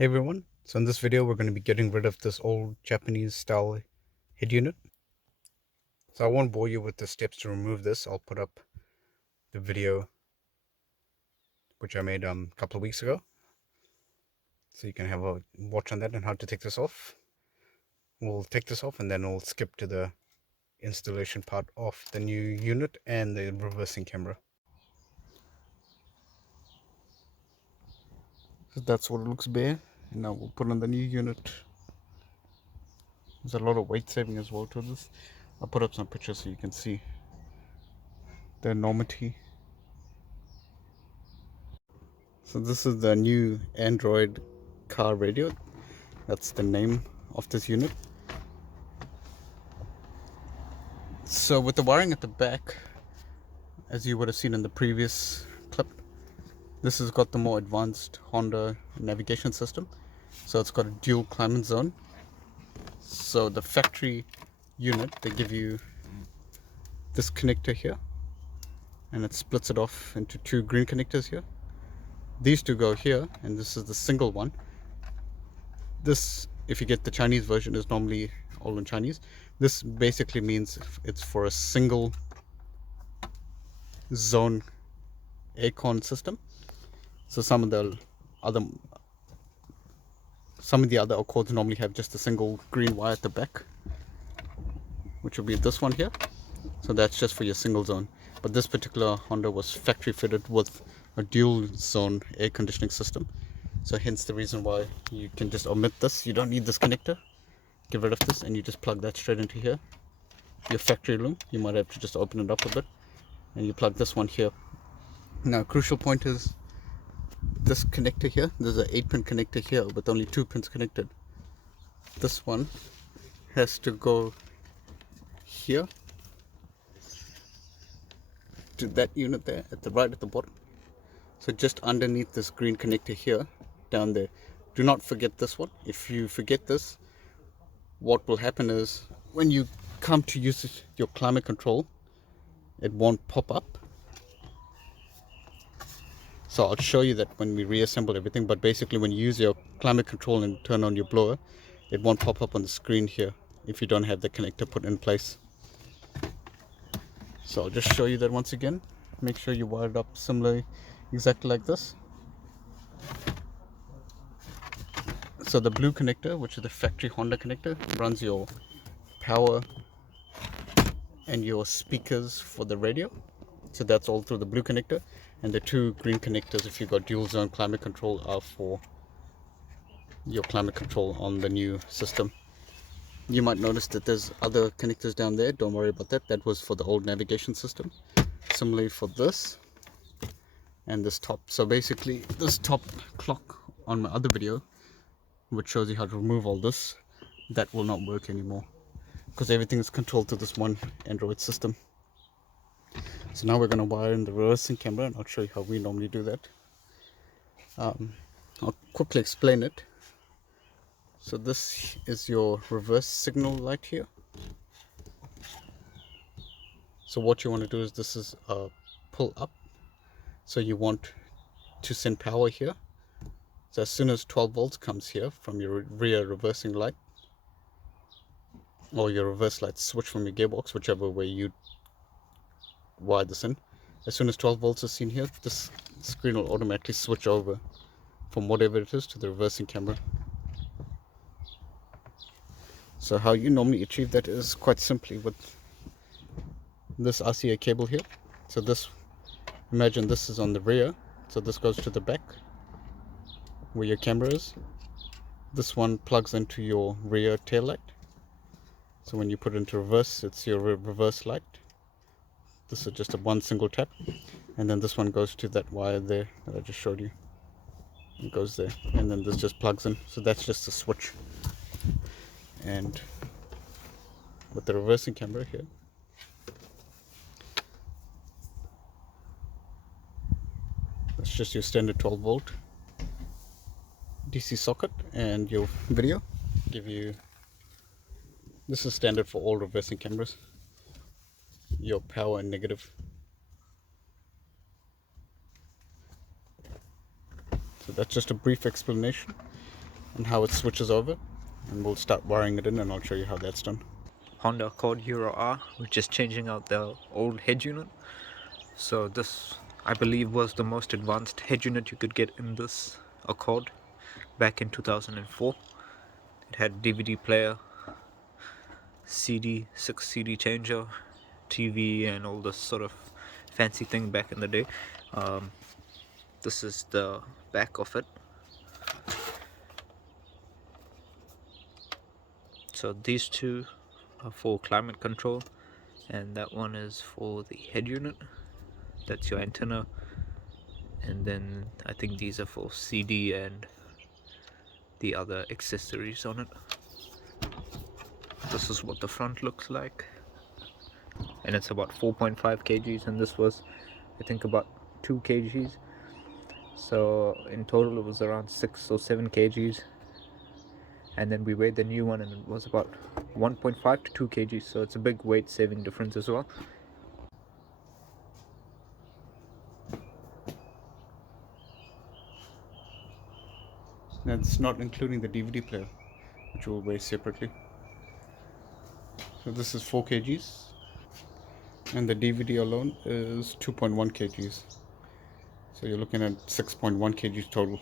Hey everyone, so in this video we're going to be getting rid of this old Japanese style head unit. So I won't bore you with the steps to remove this. I'll put up the video which I made a couple of weeks ago, so you can have a watch on that and how to take this off. We'll take this off and then we'll skip to the installation part of the new unit and the reversing camera. So that's what it looks bare, and now we'll put on the new unit. There's a lot of weight saving as well to this. I'll put up some pictures so you can see the enormity. So this is the new Android car radio. That's the name of this unit. So with the wiring at the back, as you would have seen in the previous clip, this has got the more advanced Honda navigation system. So it's got a dual climate zone. So the factory unit, they give you this connector here, and it splits it off into two green connectors here. These two go here, and this is the single one. This, if you get the Chinese version, is normally all in Chinese. This basically means it's for a single zone aircon system. So some of the other Accords normally have just a single green wire at the back, which will be this one here. So that's just for your single zone. But this particular Honda was factory fitted with a dual zone air conditioning system. So hence the reason why you can just omit this. You don't need this connector. Get rid of this and you just plug that straight into here. Your factory loom, you might have to just open it up a bit, and you plug this one here. Now, crucial point is this connector here. There's an 8-pin connector here with only 2 pins connected. This one has to go here to that unit there at the right at the bottom. So just underneath this green connector here, down there. Do not forget this one. If you forget this, what will happen is when you come to use your climate control, it won't pop up. So I'll show you that when we reassemble everything, but basically when you use your climate control and turn on your blower, it won't pop up on the screen here if you don't have the connector put in place. So I'll just show you that once again. Make sure you wire it up similarly, exactly like this. So the blue connector, which is the factory Honda connector, runs your power and your speakers for the radio. So that's all through the blue connector. And the 2 green connectors, if you've got dual zone climate control, are for your climate control on the new system. You might notice that there's other connectors down there. Don't worry about that. That was for the old navigation system. Similarly for this and this top. So basically this top clock on my other video, which shows you how to remove all this, that will not work anymore because everything is controlled through this one Android system. So now we're going to wire in the reversing camera, and I'll show you how we normally do that. I'll quickly explain it. So this is your reverse signal light here. So what you want to do is, this is a pull up. So you want to send power here. So as soon as 12 volts comes here from your rear reversing light, or your reverse light switch from your gearbox, whichever way you wire this in, as soon as 12 volts is seen here, this screen will automatically switch over from whatever it is to the reversing camera. So how you normally achieve that is quite simply with this RCA cable here. So this, imagine this is on the rear, so this goes to the back where your camera is. This one plugs into your rear tail light. So when you put it into reverse, it's your reverse light. This is just a one single tap, and then this one goes to that wire there that I just showed you. It goes there, and then this just plugs in. So that's just a switch. And with the reversing camera here, that's just your standard 12 volt DC socket, and your video give you, this is standard for all reversing cameras, your power and negative. So that's just a brief explanation. and how it switches over, and we'll start wiring it in, and I'll show you how that's done. Honda Accord Euro R, which is changing out the old head unit. So this, I believe, was the most advanced head unit you could get in this Accord back in 2004. It had DVD player, CD, 6 CD changer, TV, and all this sort of fancy thing back in the day. This is the back of it. So these two are for climate control, and that one is for the head unit. That's your antenna, and then I think these are for CD and the other accessories on it. This is what the front looks like, and it's about 4.5 kgs, and this was, I think, about 2 kgs. So in total it was around 6 or 7 kgs, and then we weighed the new one and it was about 1.5 to 2 kgs, so it's a big weight saving difference as well. That's not including the DVD player, which we'll weigh separately. So this is 4 kgs, and the DVD alone is 2.1 kgs. So you're looking at 6.1 kgs total,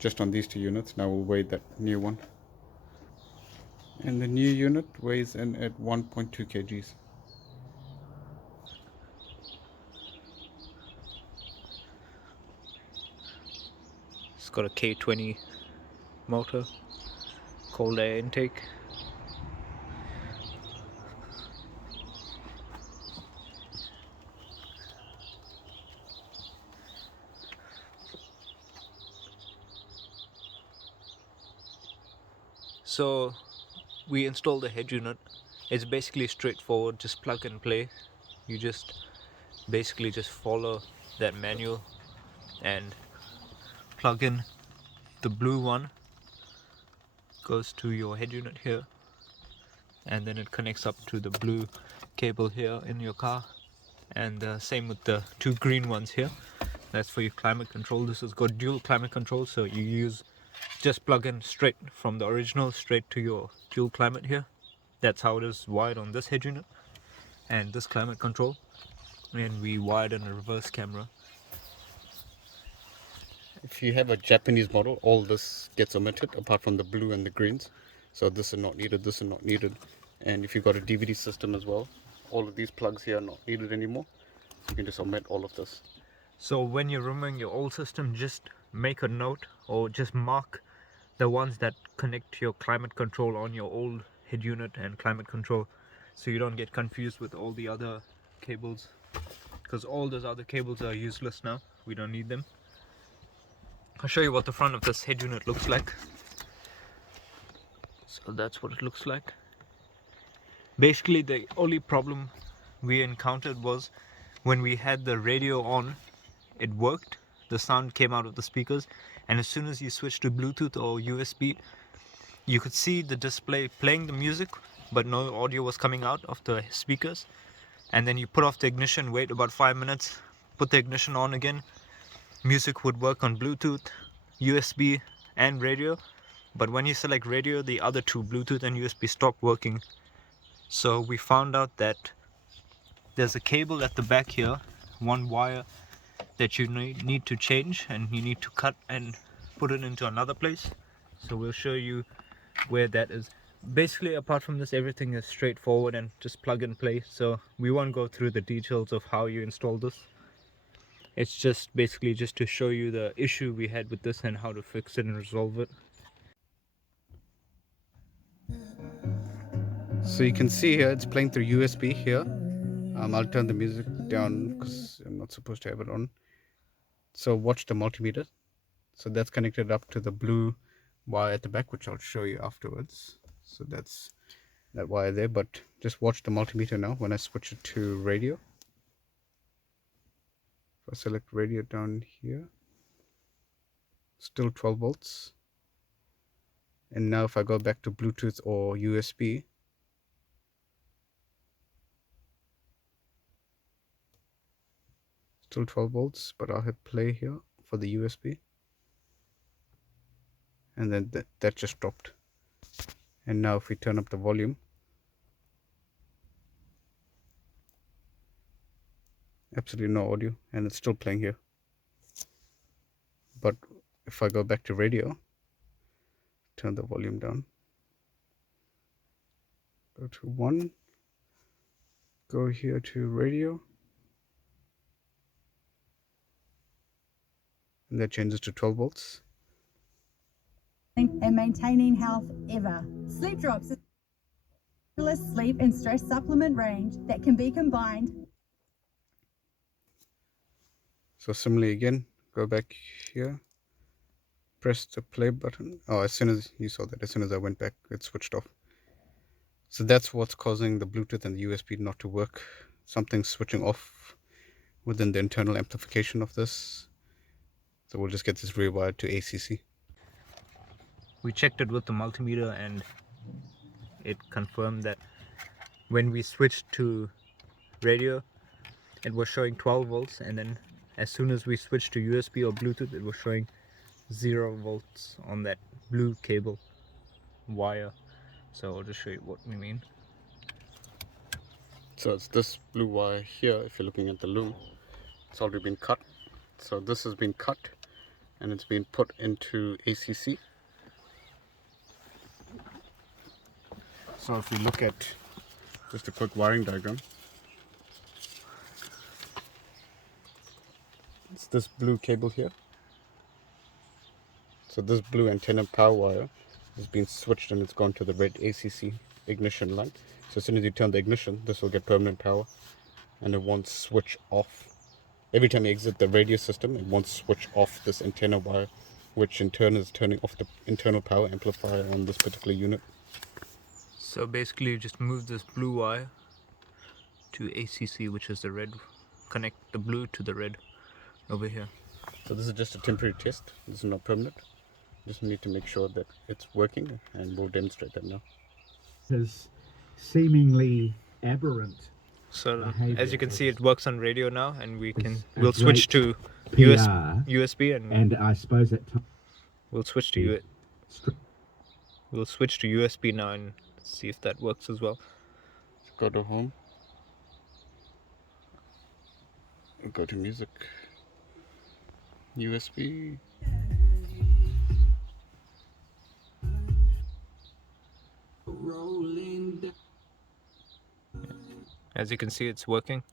just on these two units. Now we'll weigh that new one. And the new unit weighs in at 1.2 kgs. It's got a K20 motor, cold air intake. So we installed the head unit. It's basically straightforward, just plug and play. You just basically just follow that manual and plug in. The blue one goes to your head unit here, and then it connects up to the blue cable here in your car, and same with the two green ones here. That's for your climate control. This has got dual climate control, so you use just plug in straight from the original straight to your dual climate here. That's how it is wired on this head unit and this climate control, and we wired in a reverse camera. If you have a Japanese model, all this gets omitted apart from the blue and the greens. So this is not needed, this is not needed. And if you've got a DVD system as well, all of these plugs here are not needed anymore. You can just omit all of this. So when you're removing your old system, just make a note or just mark the ones that connect your climate control on your old head unit and climate control, so you don't get confused with all the other cables, because all those other cables are useless now. We don't need them. I'll show you what the front of this head unit looks like. So that's what it looks like. Basically the only problem we encountered was when we had the radio on, it worked, the sound came out of the speakers, and as soon as you switch to Bluetooth or USB, you could see the display playing the music, but no audio was coming out of the speakers. And then you put off the ignition, wait about 5 minutes, put the ignition on again. Music would work on Bluetooth, USB, and radio. But when you select radio, the other two, Bluetooth and USB, stop working. So we found out that there's a cable at the back here, one wire that you need to change, and you need to cut and put it into another place. So we'll show you where that is. Basically, apart from this, everything is straightforward and just plug and play, so we won't go through the details of how you install this. It's just basically just to show you the issue we had with this and how to fix it and resolve it. So you can see here it's playing through USB here. I'll turn the music down because I'm not supposed to have it on. So watch the multimeter. So that's connected up to the blue wire at the back, which I'll show you afterwards. So that's that wire there, but just watch the multimeter now when I switch it to radio. If I select radio down here, still 12 volts. And now if I go back to Bluetooth or USB, still 12 volts, but I'll hit play here for the USB. and then that just dropped. And now if we turn up the volume, absolutely no audio, and it's still playing here. But if I go back to radio, turn the volume down, go to 1, go here to radio, and that changes to 12 volts. And maintaining health ever. Sleep Drops is a sleep and stress supplement range that can be combined. So similarly again, go back here, press the play button. Oh, as soon as you saw that, as soon as I went back, it switched off. So that's what's causing the Bluetooth and the USB not to work. Something's switching off within the internal amplification of this. So we'll just get this rewired to ACC. We checked it with the multimeter and it confirmed that when we switched to radio, it was showing 12 volts, and then as soon as we switched to USB or Bluetooth, it was showing 0 volts on that blue cable wire. So I'll just show you what we mean. So it's this blue wire here. If you're looking at the loom, it's already been cut. So this has been cut and it's been put into ACC. So if we look at just a quick wiring diagram, it's this blue cable here. So this blue antenna power wire has been switched and it's gone to the red ACC ignition line. So as soon as you turn the ignition, this will get permanent power and it won't switch off. Every time you exit the radio system, it won't switch off this antenna wire, which in turn is turning off the internal power amplifier on this particular unit. So basically you just move this blue wire to ACC, which is the red, connect the blue to the red over here. So this is just a temporary test. This is not permanent. Just need to make sure that it's working, and we'll demonstrate that now. As seemingly aberrant. So behavior as you can see, is- it works on radio now, and is a we'll switch to great USB and And I suppose at we'll switch to USB now and see if that works as well. So go to home. Go to music. USB. As you can see, it's working.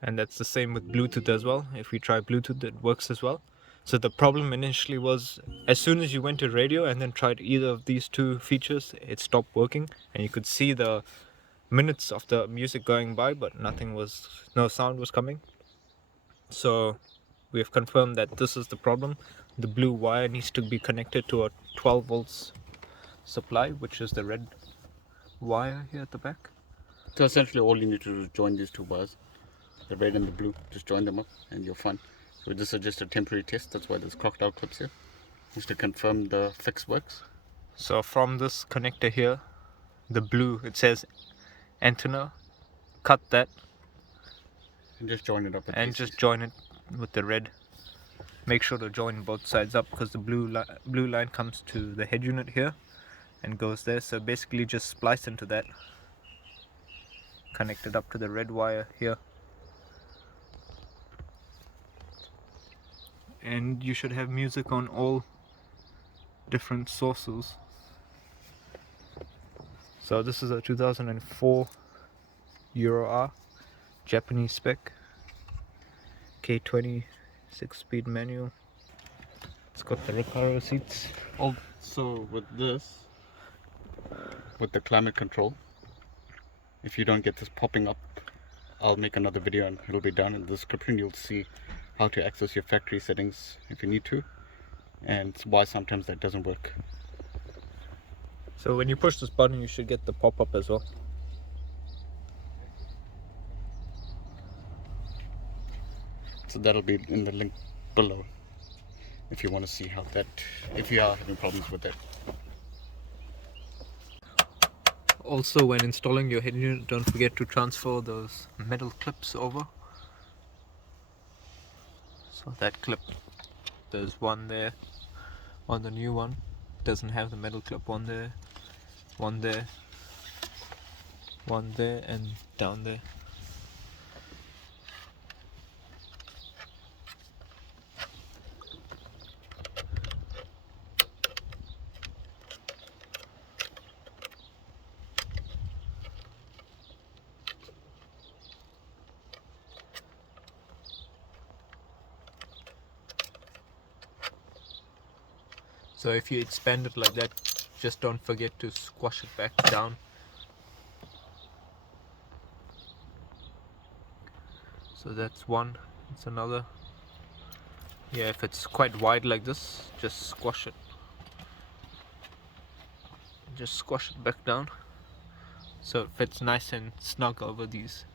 And that's the same with Bluetooth as well. If we try Bluetooth, it works as well. So the problem initially was, as soon as you went to radio and then tried either of these two features, it stopped working, and you could see the minutes of the music going by, but no sound was coming. So we have confirmed that this is the problem. The blue wire needs to be connected to a 12 volts supply, which is the red wire here at the back. So essentially all you need to do is join these two wires, the red and the blue, just join them up and you're fine. So this is just a temporary test, that's why there's crocodile clips here, just to confirm the fix works. So from this connector here, the blue, it says antenna, cut that And just join it up with and these. just join it with the red. Make sure to join both sides up, because the blue line comes to the head unit here and goes there. So basically just splice into that, connect it up to the red wire here, and you should have music on all different sources. So this is a 2004 Euro R Japanese spec, K20 6-speed manual. It's got the Recaro seats. Also with this, with the climate control, if you don't get this popping up, I'll make another video and it'll be down in the description. You'll see how to access your factory settings if you need to, and why sometimes that doesn't work. So when you push this button, you should get the pop-up as well. So that'll be in the link below if you want to see how that, if you are having problems with it. Also, when installing your head unit, don't forget to transfer those metal clips over. So that clip, there's one there, On the new one, doesn't have the metal clip. One there, one there, one there, and down there. So if you expand it like that, just don't forget to squash it back down. So that's one. It's another. Yeah, if it's quite wide like this, just squash it. Just squash it back down so it fits nice and snug over these